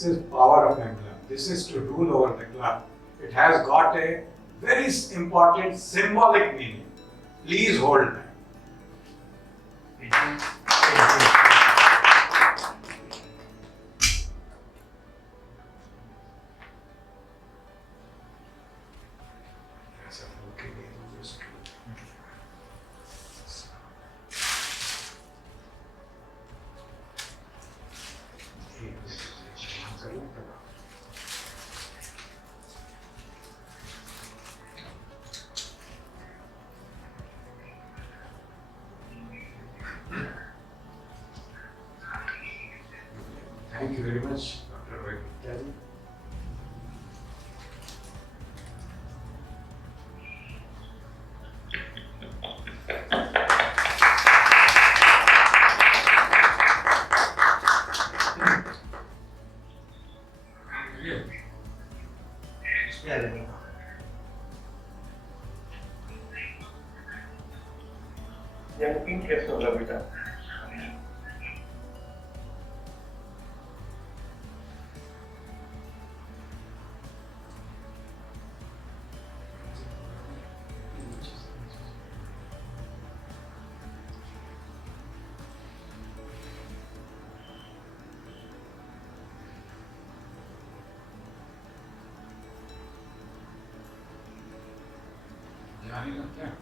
This is power of emblem. This is to rule over the club. It has got a very important symbolic meaning. Please hold that. Thank you very much, Dr. Rohit. कैसे होगा बेटा? जाने लगता है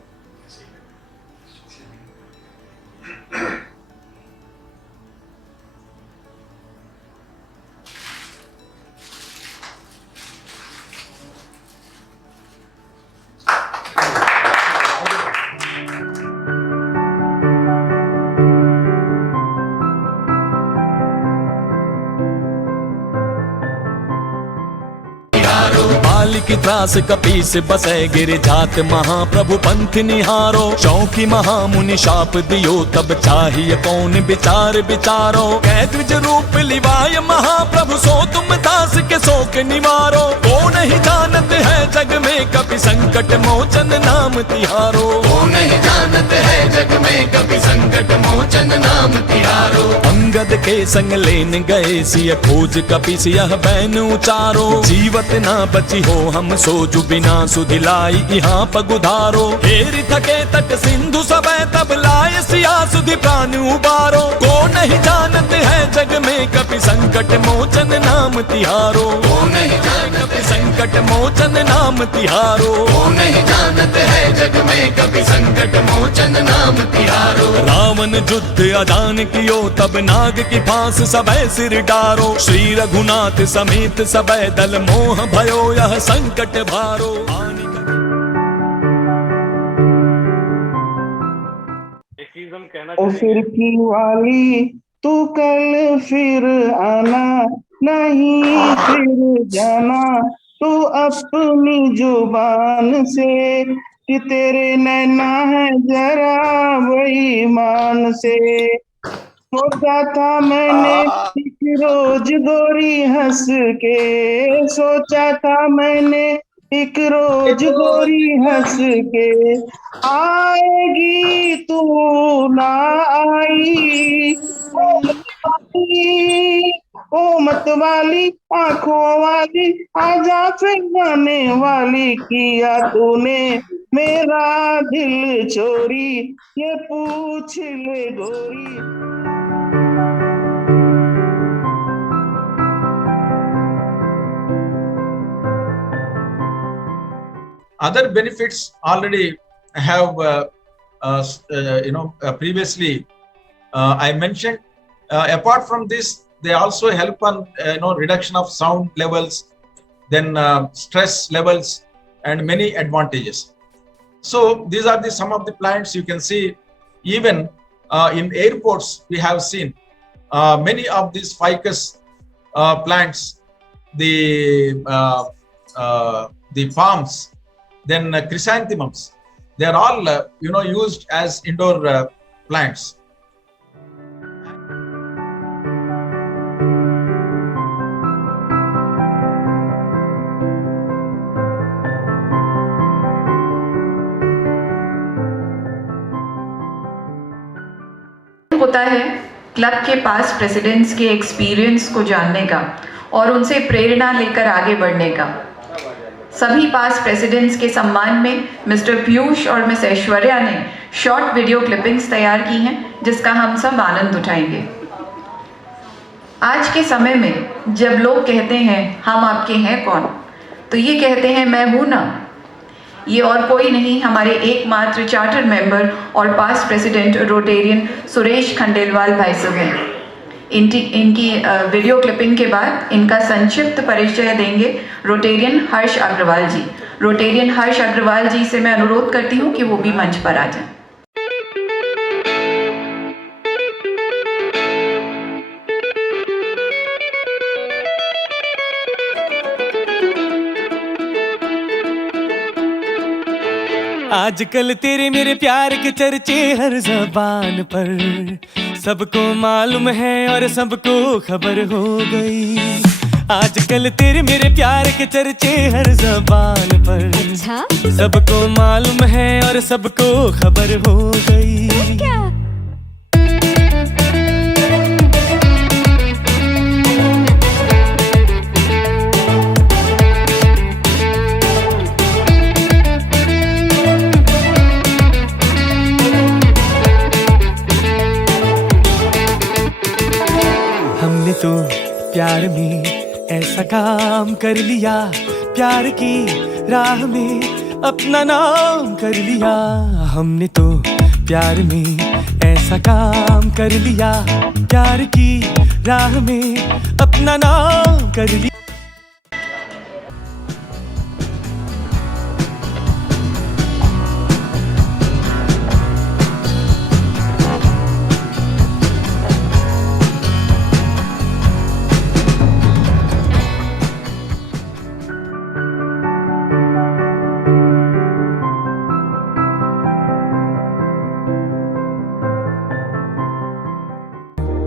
बाल की त्रास कपीस बसे गिर जात महाप्रभु पंथ निहारो शौकी महामुनि शाप दियो तब चाहिए कौन विचार विचारो कै द्विज रूप लिवाय महाप्रभु सो तुम दास के शोक निवारो को नहीं जानत है जग में कभी संकट मोचन नाम तिहारो को नहीं जानत है जग में कभी संकट मोचन नाम तिहारो अंगद के संग लेन गए सिय खोज कपि सियह बैन उचारो जीवत ना बची हो हम सोजु बिना सुधिलाई यहाँ पगुधारो हेरि थके तट सिंधु सबे तब लाए सिया सुधि प्राण उबारो को नहीं जानत है जग में कभी संकट मोचन नाम तिहारो को नहीं जानत संकट मोचन नाम तिहारो को नहीं जानत है जग में कभी संकट मोचन नाम तिहारो रावण युद्ध अजान कियो तब नाग की फांस सबे सिर डारो श्री रघुनाथ समेत सबे दल मोह भयो यह संकट भारो ओ फिर की वाली तू कल फिर आना नहीं फिर जाना तू अपनी जुबान से कि तेरे नैना है जरा वही मान से सोचा था मैंने एक रोज गोरी हंस के सोचा था मैंने एक रोज गोरी हंस के आएगी तू ना आई ओ मत वाली आंखों वाली आजा फिर गाने वाली किया तूने मेरा दिल चोरी ये पूछ ले गोरी। Other benefits already have previously I mentioned. Apart from this, they also help on reduction of sound levels, then stress levels, and many advantages. So these are the some of the plants you can see. Even in airports, we have seen many of these ficus plants, the palms, then chrysanthemums. They are all used as indoor plants. होता है club के पास presidents के experience को जानने का और उनसे प्रेरणा लेकर आगे बढ़ने का। सभी पास प्रेसिडेंट्स के सम्मान में मिस्टर पीयूष और मिस ऐश्वर्या ने शॉर्ट वीडियो क्लिपिंग्स तैयार की हैं, जिसका हम सब आनंद उठाएंगे। आज के समय में जब लोग कहते हैं हम आपके हैं कौन, तो ये कहते हैं मैं हूं ना। ये और कोई नहीं, हमारे एकमात्र चार्टर मेंबर और past president Rotarian Suresh Khandelwal भाई साहब हैं। इनकी वीडियो क्लिपिंग के बाद इनका संक्षिप्त परिचय देंगे रोटेरियन हर्ष अग्रवाल जी। रोटेरियन हर्ष अग्रवाल जी से मैं अनुरोध करती हूँ कि वो भी मंच पर आ जाएं। आजकल तेरे मेरे प्यार के चर्चे हर ज़बान पर, सबको मालूम है और सबको खबर हो गई। आजकल तेरे मेरे प्यार के चर्चे हर ज़बान पर, अच्छा? सबको मालूम है और सबको खबर हो गई। क्या? हमने तो प्यार में ऐसा काम कर लिया, प्यार की राह में अपना नाम कर लिया। हमने तो प्यार में ऐसा काम कर लिया, प्यार की राह में अपना नाम कर लिया।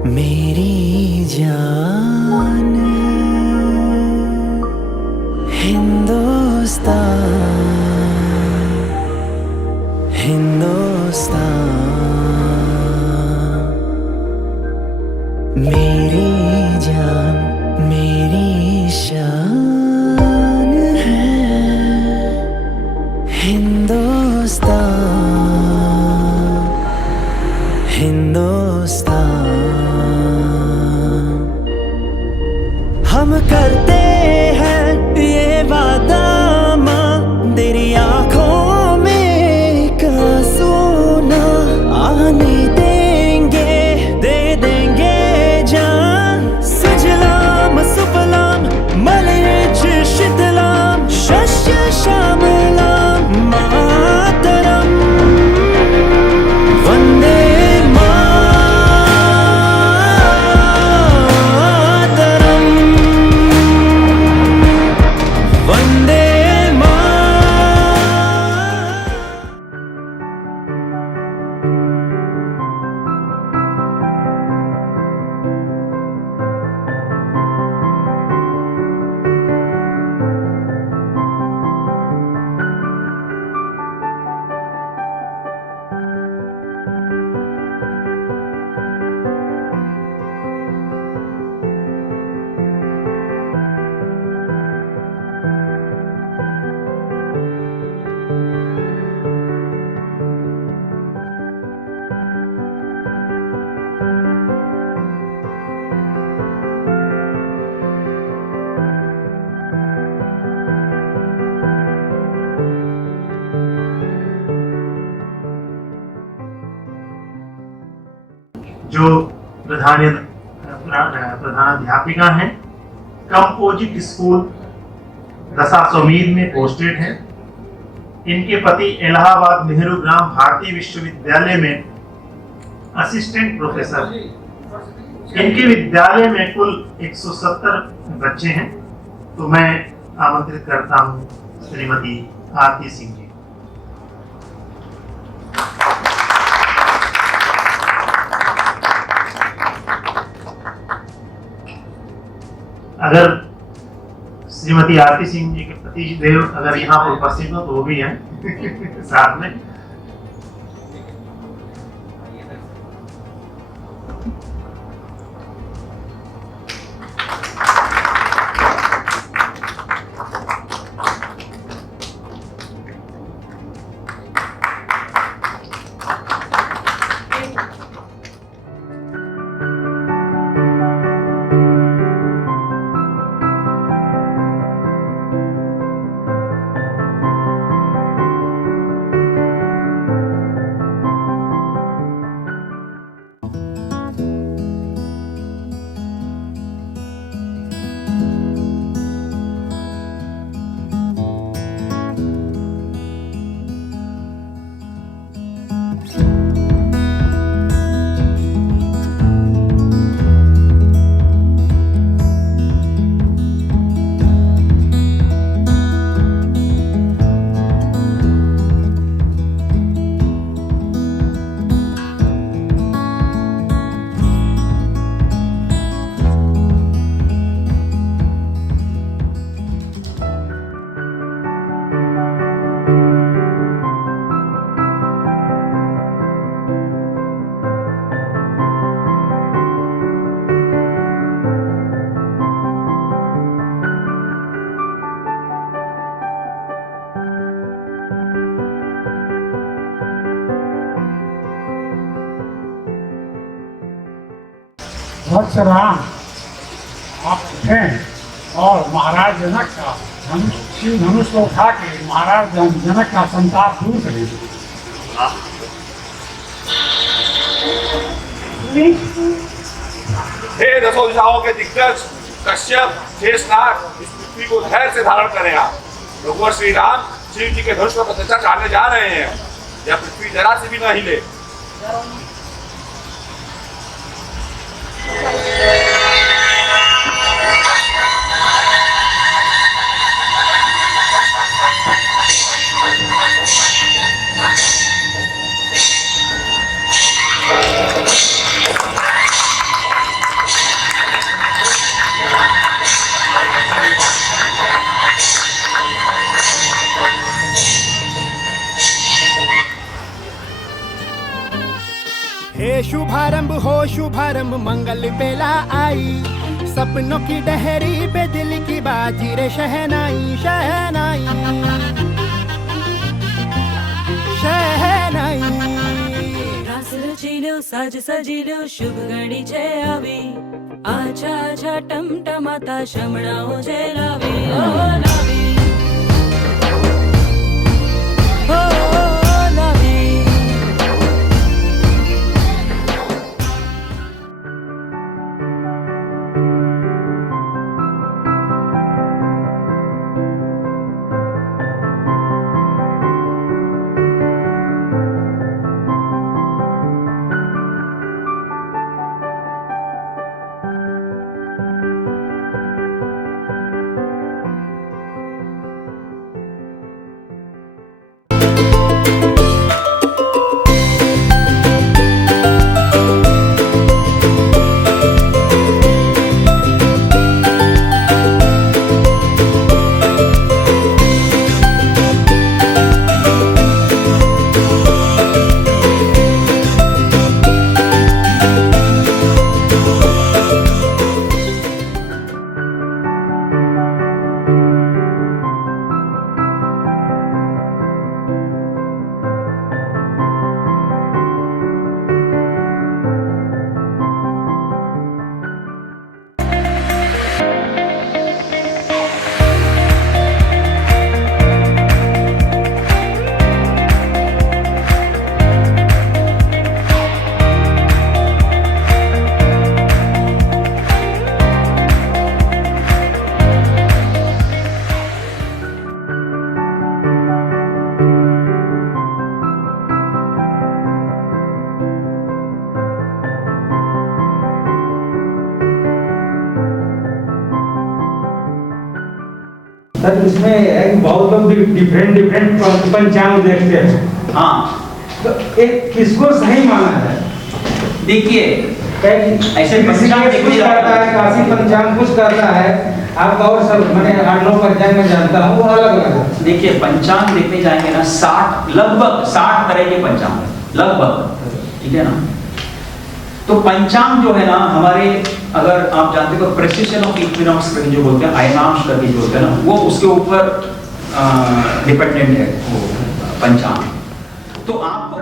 मेरी जान हिंदुस्तान, हिंदुस्तान मेरी जान मेरी शान है। हिंदुस्तान, हिंदुस्तान हम करते हैं ये वादा माँ, तेरी आँखों में का सोना आने देंगे, दे देंगे जान। सजलाम सुफलाम मलयज शीतलाम शस्य श्यामलाम मातरम वंदे जो प्रधानाध्यापिका हैं, कंपोजिट स्कूल दशाश्वमेध में पोस्टेड हैं। इनके पति इलाहाबाद नेहरू ग्राम भारतीय विश्वविद्यालय में असिस्टेंट प्रोफेसर। इनके विद्यालय में कुल 170 बच्चे हैं। तो मैं आमंत्रित करता हूँ श्रीमती आरती सिंह जी। अगर श्रीमती आरती सिंह जी के पति देव अगर यहाँ पर उपस्थित हो तो वो भी हैं साथ में। वत्स राम आप उठें और महाराज जनक का शिव धनुष को उठा के महाराज जनक का संताप दूर करें। हे दसों दिशाओं के दिग्गज कश्यप शेषनाग, इस पृथ्वी को धैर्य से धारण करें। आप भगवान श्री राम शिव जी के धनुष पर प्रतिष्ठा चाहने जा रहे हैं। यह पृथ्वी जरा से भी न हिले। हे शुभारंभ हो शुभारंभ मंगल बेला आई, सपनों की डहरी पे दिल की बाजी रे शहनाई शहनाई शहनाई। रास रचिलो साज सजिलो शुभ घड़ी छे आवी, आछा आछा टमटमाता शमणाओ छे लावी ओ लावी ओ लावी। सर इसमें एक बहुत लोग डिफरेंट पंचांग देखते हैं। हाँ, तो एक किसको सही माना है? देखिए ऐसे पंचांग कुछ करता है, काशी पंचांग कुछ करता है, आपका और सब मैंने 8-9 पंचांग में जानता हूँ, वो अलग अलग है। देखिए पंचांग देखने जाएंगे ना, लगभग 60 तरह के पंचांग लगभग, ठीक है ना। तो पंचांग जो है ना हमारे, अगर आप जानते हो प्रेसिशन ऑफ इक्विनॉक्स करके जो बोलते हैं, अयनांश करके जो बोलते हैं ना, वो उसके ऊपर डिपेंडेंट है वो पंचांग। तो आपको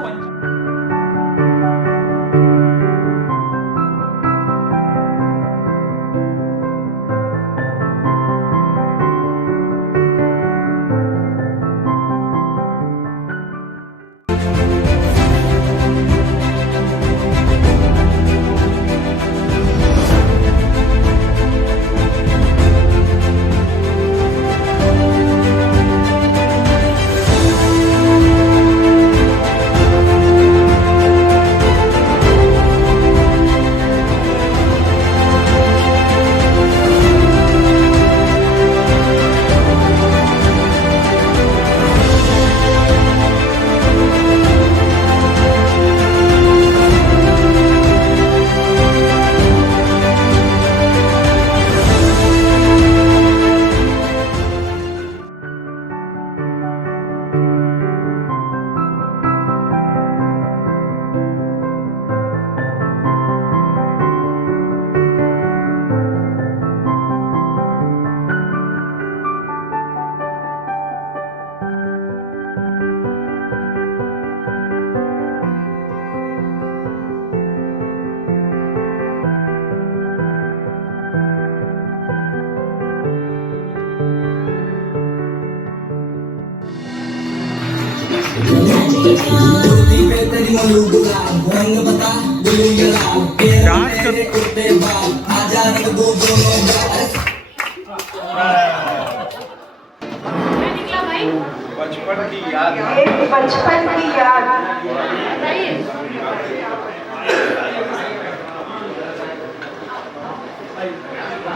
बचपन की याद।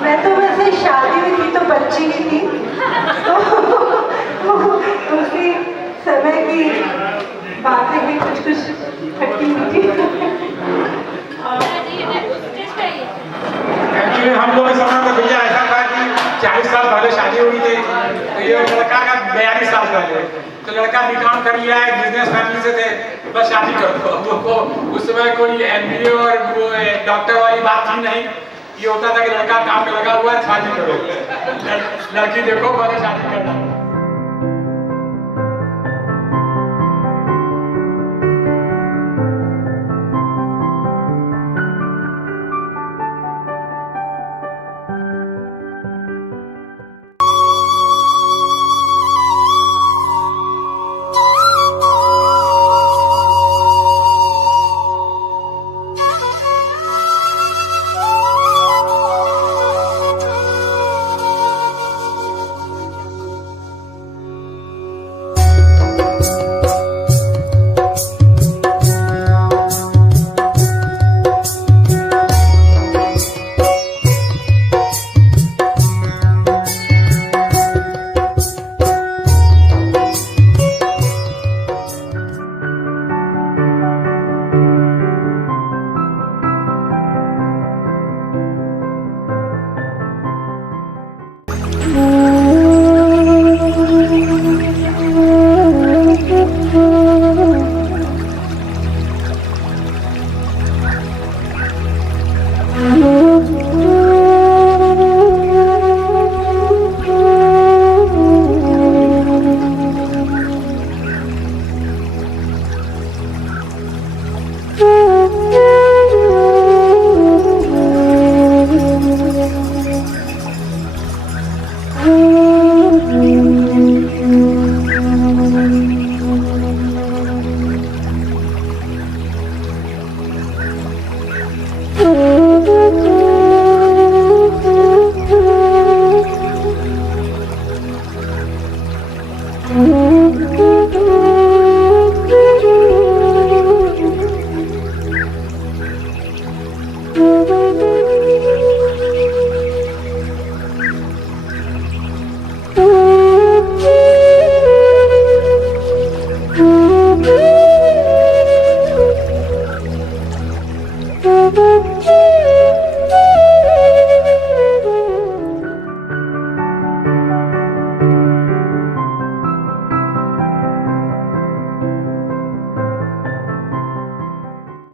मैं तो वैसे शादी हुई थी तो बच्ची ही थी, तो उसी समय की बातें भी कुछ खट्टी मीठी। एक्चुअली हम लोग के समय में भैया ऐसा था कि 40 साल पहले शादी हुई थी, तो ये लड़का का 42 साल पहले, तो लड़का बीकॉम कर लिया है, बिजनेस फैमिली से थे, बस शादी कर दो। तो उस समय कोई एमबीए और वो डॉक्टर वाली बात थी नहीं, ये होता था कि लड़का काम में लगा हुआ है, शादी करो, लड़की देखो पहले शादी करना।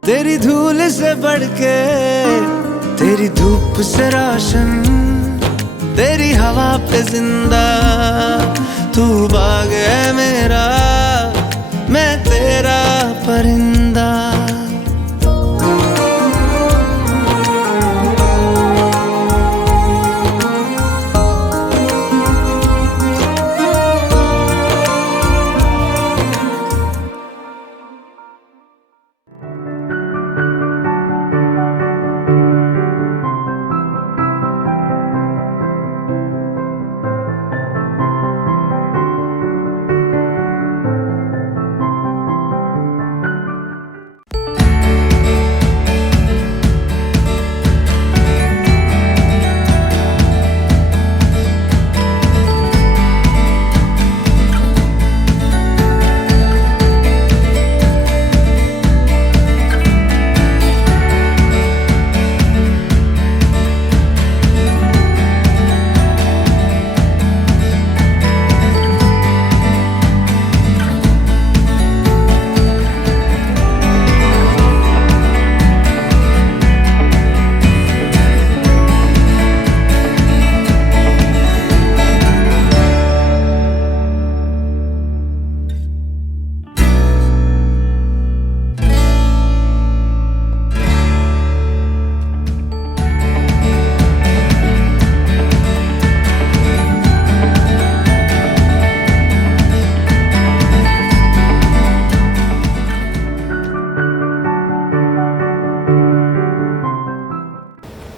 तेरी धूल से बढ़ के, तेरी धूप से रोशन, तेरी हवा पे जिंदा, तू बाग है मेरा, मैं तेरा परिंदा।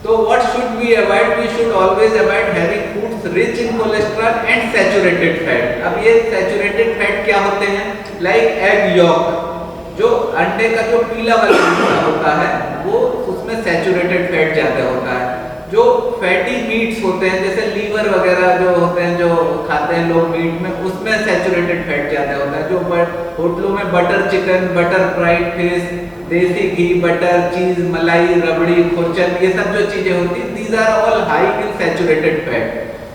तो what should we avoid? We should always avoid having foods rich in cholesterol and saturated fat. अब ये saturated fat क्या होते हैं? Like egg yolk, जो अंडे का जो पीला वाला हिस्सा होता है वो उसमें saturated fat ज़्यादा होता है। जो फैटी मीट्स होते हैं जैसे लीवर वगैरह जो होते हैं जो खाते हैं लोग मीट में, उसमें सैचुरेटेड फैट ज़्यादा होता है। जो होटलों में butter chicken, butter fried fish, देसी घी, बटर, चीज़, मलाई, रबड़ी, खुरचन, ये सब जो चीज़ें होती हैं these are all high in saturated fat.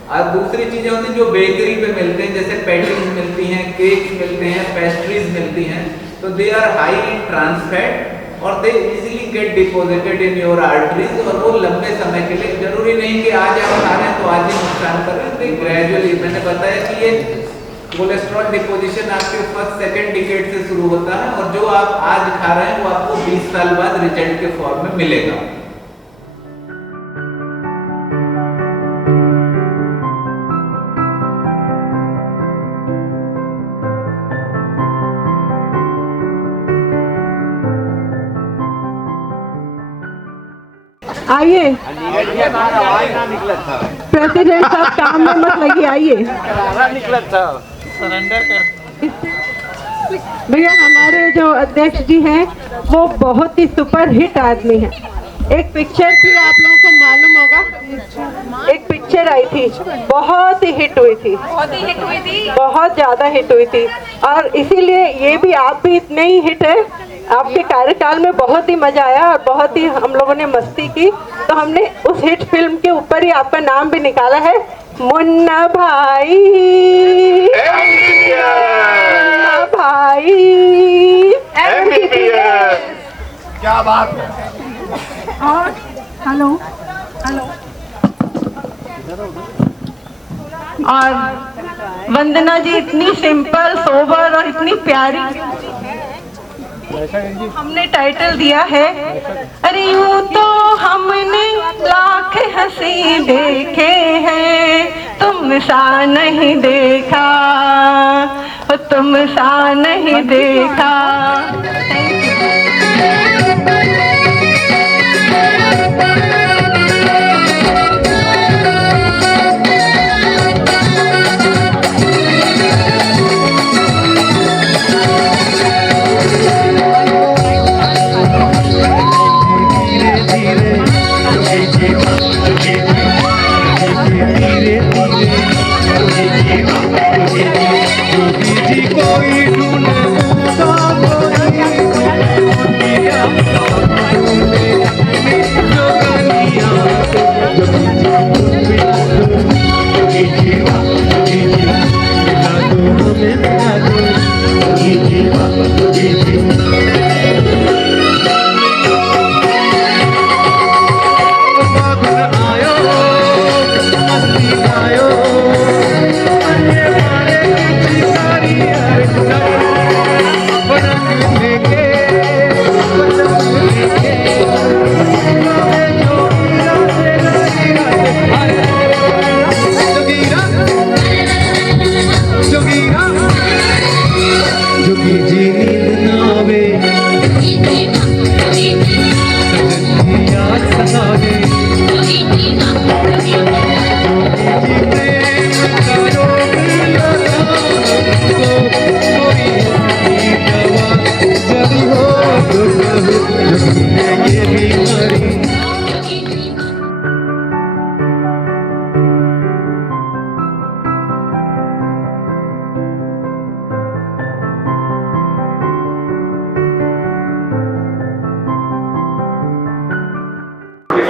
और दूसरी चीज़ें होती हैं जो बेकरी पे मिलते हैं जैसे पैटीज मिलती हैं, केक्स मिलते हैं, पेस्ट्रीज मिलती हैं, तो they are high in trans fat और they easily get deposited in your arteries, और वो लंबे समय के लिए, जरूरी नहीं कि आज आप खा रहे हैं तो आज ही नुकसान कर रहे हैं, ग्रेजुअली। मैंने बताया कि ये कोलेस्ट्रॉल डिपोजिशन आपके फर्स्ट सेकंड डिकेड से शुरू होता है और जो आप आज खा रहे हैं वो आपको 20 साल बाद रिजल्ट के फॉर्म में मिलेगा। आइए प्रेसिडेंट साहब, काम में मत लगी, आइए। भैया हमारे जो अध्यक्ष जी हैं वो बहुत ही सुपर हिट आदमी हैं। एक पिक्चर थी, आप लोगों को मालूम होगा, एक पिक्चर आई थी, बहुत ही हिट हुई थी, बहुत ज़्यादा हिट हुई थी। और इसीलिए ये भी, आप भी इतने ही हिट है, आपके कार्यकाल में बहुत ही मजा आया और बहुत ही हम लोगों ने मस्ती की, तो हमने उस हिट फिल्म के ऊपर ही आपका नाम भी निकाला है, मुन्ना भाई, मुन्ना भाई MBBS। क्या बात है। और हेलो हेलो, और वंदना जी इतनी सिंपल, सोबर और इतनी प्यारी, हमने टाइटल दिया है, अरे यूं तो हमने लाख हंसी देखे हैं, तुम सा नहीं देखा, तुम सा नहीं देखा।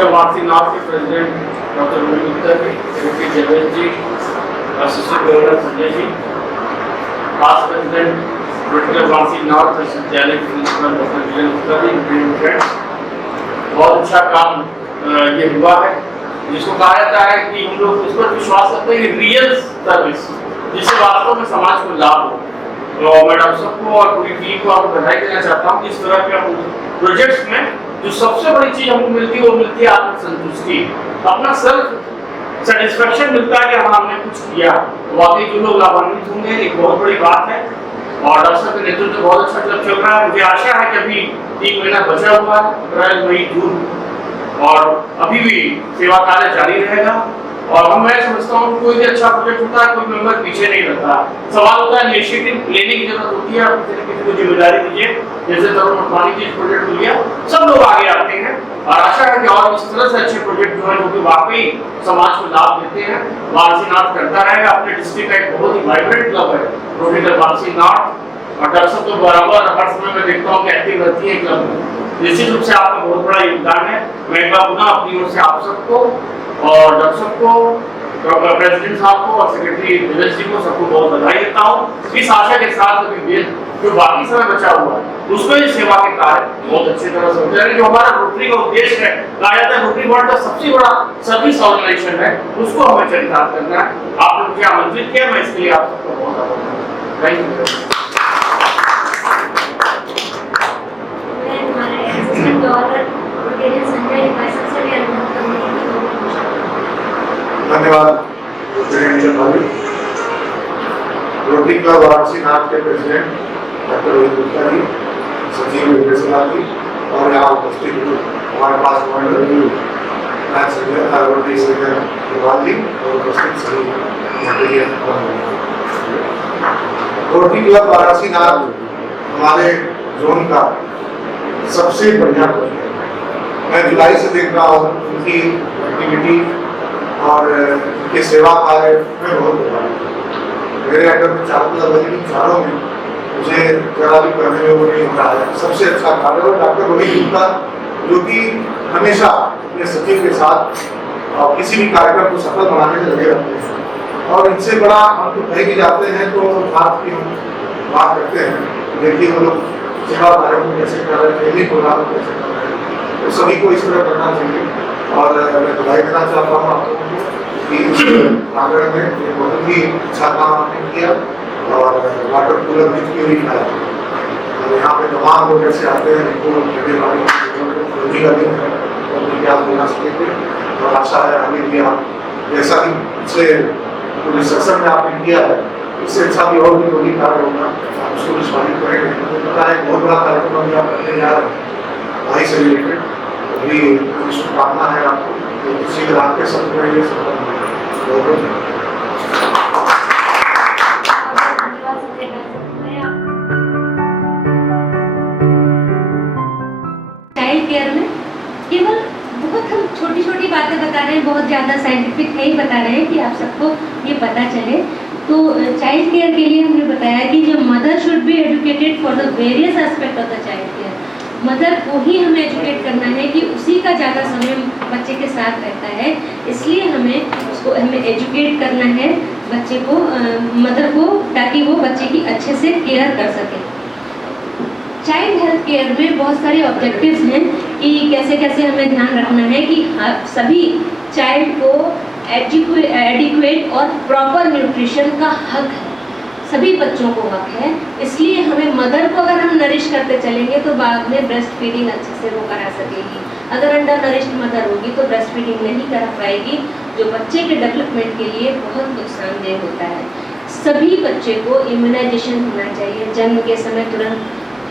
वासी नॉर्थ के president doctor Ravi Gupta ji, secretary Javed जी, assistant governor Sanjay ji, past president political वासी नॉर्थ विश्वविद्यालय के प्रिंसिपल डॉक्टर विजय गुप्ता जी, बहुत अच्छा काम ये हुआ है, जिसको कहा जाता है कि हम लोग इस पर विश्वास करते हैं कि रियल सर्विस जिससे वास्तव में समाज को लाभ हो। तो मैं डॉक्टर साहब को और पूरी टीम को आपको बधाई देना चाहता हूँ कि इस तरह के प्रोजेक्ट्स में जो सबसे बड़ी चीज हमको मिलती है वो मिलती है आत्मसंतुष्टि, अपना सेल्फ सेटिस्फेक्शन मिलता है कि हाँ हमने कुछ किया। वाकई जो लोग लाभान्वित होंगे एक बहुत बड़ी बात है, और डॉक्टर साहब के नेतृत्व बहुत अच्छा चल रहा है। मुझे आशा है कि अभी 3 महीना बचा हुआ है, अप्रैल मई जून, और अभी भी सेवा कार्य जारी रहेगा। और मैं समझता हूँ कोई भी अच्छा प्रोजेक्ट होता है, कोई मेंबर पीछे नहीं रहता। सवाल होता है इनिशिएटिव लेने की जरूरत होती है, आप किसी को जिम्मेदारी दीजिए। जैसे तरुण मटवानी जी प्रोजेक्ट लिया, सब लोग आगे आते हैं और आशा है कि और इस तरह से अच्छे प्रोजेक्ट जो है जो कि वाकई समाज को लाभ देते हैं, वारसीनाथ करता रहेगा। अपने डिस्ट्रिक्ट का एक बहुत ही वाइब्रेंट क्लब है रोटेटर वारसीनाथ, और दर्शक तो बराबर हर समय में देखता हूँ कि एक्टिव रहती है क्लब में। निश्चित रूप से आपका बहुत बड़ा योगदान है। मैं एक बार पुनः अपनी ओर से आप सबको और दर्शक को, प्रेसिडेंट साहब को और सेक्रेटरी दिनेश जी को सबको बहुत बधाई देता हूँ। इस आशा के साथ जो बाकी समय बचा हुआ है उसमें भी सेवा के कार्य बहुत अच्छी तरह से होते हैं। जो हमारा रोटरी का उद्देश्य है, कहा जाता है रोटरी वर्ल्ड का सबसे बड़ा सर्विस ऑर्गेनाइजेशन है, उसको हमें चरितार्थ करना है। आपने मुझे आमंत्रित किया, मैं इसके लिए आप सबको बहुत आभार। Thank you. धन्यवाद रोटरी क्लब वाराणसीनाथ के प्रेसिडेंट डॉक्टर रोहित गुप्ता जी, सचिव विजय जी और यहाँ उपस्थित हमारे पास रोटरी सेक्रेटरी गोपाल जी और उपस्थित सभी रोटरी क्लब वाराणसीनाथ हमारे जोन का सबसे बढ़िया प्रोजेक्ट है। मैं जुलाई से देख रहा हूँ उनकी एक्टिविटी और उनके सेवा कार्य में बहुत बड़ा। मेरे अंडर में चारों चारों में मुझे जरा भी करने में वो नहीं हो रहा है। सबसे अच्छा कार्य है डॉक्टर रोहित गुप्ता, जो कि हमेशा अपने सचिव के साथ और किसी भी कार्यक्रम को सफल बनाने में लगे रहते हैं। और इनसे बड़ा हम तो कहे जाते हैं तो बात की बात करते हैं, देखिए वो लोग सेवा कार्य को कैसे कर रहे हैं, डेली प्रोग्राम कैसे कर रहे हैं, तो सभी को इस तरह करना चाहिए। और मैं बधाई देना चाहता हूँ आप लोगों को कि आगरा में बहुत ही अच्छा काम आपने किया और वाटर कूलर भी क्यों नहीं खाया। और यहाँ पे तमाम लोग ऐसे आते हैं जिनको रोजी का दिन है और आप देना सके थे। और आशा है आगे भी आप जैसा कि पिछले पूरे सेशन में आपने किया है, इससे अच्छा भी और भी कोई कार्य होगा, आप उसको निष्पादित करेंगे। मुझे पता है बहुत बड़ा कार्यक्रम अभी आप करने जा रहे हैं भाई से रिलेटेड, अभी शुभकामना है आपको किसी ग्राहक के सपने में चाइल्ड केयर में केवल बहुत हम छोटी छोटी बातें बता रहे हैं, बहुत ज़्यादा साइंटिफिक नहीं बता रहे हैं कि आप सबको ये पता चले। तो चाइल्ड केयर के लिए हमने बताया कि जो mother should be educated for the various aspect of the child care. Mother को ही हमें एजुकेट करना है कि उसी का ज़्यादा समय बच्चे के साथ रहता है, इसलिए हमें एजुकेट करना है बच्चे को, मदर को, ताकि वो बच्चे की अच्छे से केयर कर सके। चाइल्ड हेल्थ केयर में बहुत सारे ऑब्जेक्टिव्स हैं कि कैसे कैसे हमें ध्यान रखना है कि सभी चाइल्ड को एडिक्वेट और प्रॉपर न्यूट्रिशन का हक है, सभी बच्चों को हक है। इसलिए हमें मदर को अगर हम नरिश करते चलेंगे तो बाद में ब्रेस्ट फीडिंग अच्छे से वो करा सकेगी। अगर अंडर नरिश्ड मदर होगी तो ब्रेस्ट फीडिंग नहीं करा पाएगी, जो बच्चे के डेवलपमेंट के लिए बहुत नुकसानदेह होता है। सभी बच्चे को इम्यूनाइजेशन होना चाहिए जन्म के समय, तुरंत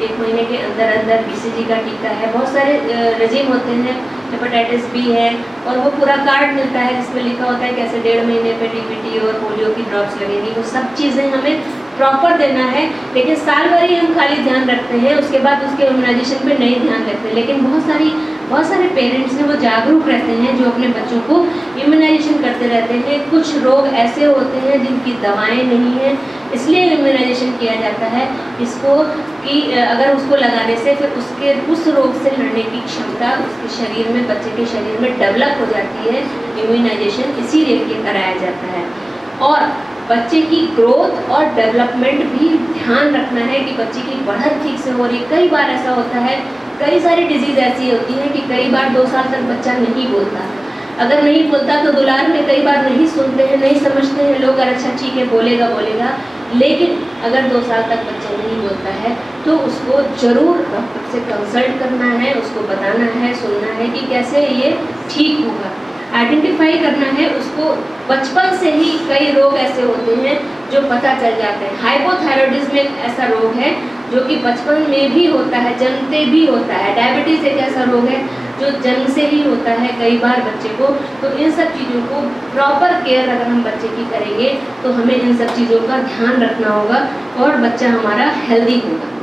1 महीने के अंदर अंदर BCG का टीका है। बहुत सारे रेजिम होते हैं, हेपेटाइटिस B है और वो पूरा कार्ड मिलता है जिसमें लिखा होता है कैसे 1.5 महीने पे DPT और पोलियो की ड्रॉप्स लगेंगी। वो सब चीज़ें हमें प्रॉपर देना है, लेकिन साल भर ही हम खाली ध्यान रखते हैं, उसके बाद उसके इम्यूनाइजेशन पे नहीं ध्यान रखते। लेकिन बहुत सारे पेरेंट्स हैं वो जागरूक रहते हैं, जो अपने बच्चों को इम्यूनाइजेशन करते रहते हैं। कुछ रोग ऐसे होते हैं जिनकी दवाएं नहीं हैं, इसलिए इम्यूनाइजेशन किया जाता है इसको कि अगर उसको लगाने से फिर उस रोग से लड़ने की क्षमता उसके शरीर में, बच्चे के शरीर में डेवलप हो जाती है। इम्यूनाइजेशन इसीलिए कराया जाता है। और बच्चे की ग्रोथ और डेवलपमेंट भी ध्यान रखना है कि बच्चे की बढ़त ठीक से हो रही। कई बार ऐसा होता है, कई सारी डिजीज़ ऐसी होती है कि कई बार 2 साल तक बच्चा नहीं बोलता। अगर नहीं बोलता तो दुलार में कई बार नहीं सुनते हैं, नहीं समझते हैं लोग, अच्छा ठीक है बोलेगा। लेकिन अगर 2 साल तक बच्चा नहीं बोलता है तो उसको ज़रूर डॉक्टर से कंसल्ट करना है, उसको बताना है, सुनना है कि कैसे ये ठीक होगा। आइडेंटिफाई करना है उसको। बचपन से ही कई रोग ऐसे होते हैं जो पता चल जाते हैं। हाइपोथायरॉयडिज्म एक ऐसा रोग है जो कि बचपन में भी होता है, जन्मते भी होता है। डायबिटीज़ एक ऐसा रोग है जो जन्म से ही होता है कई बार बच्चे को। तो इन सब चीज़ों को प्रॉपर केयर अगर हम बच्चे की करेंगे तो हमें इन सब चीज़ों का ध्यान रखना होगा और बच्चा हमारा हेल्दी होगा।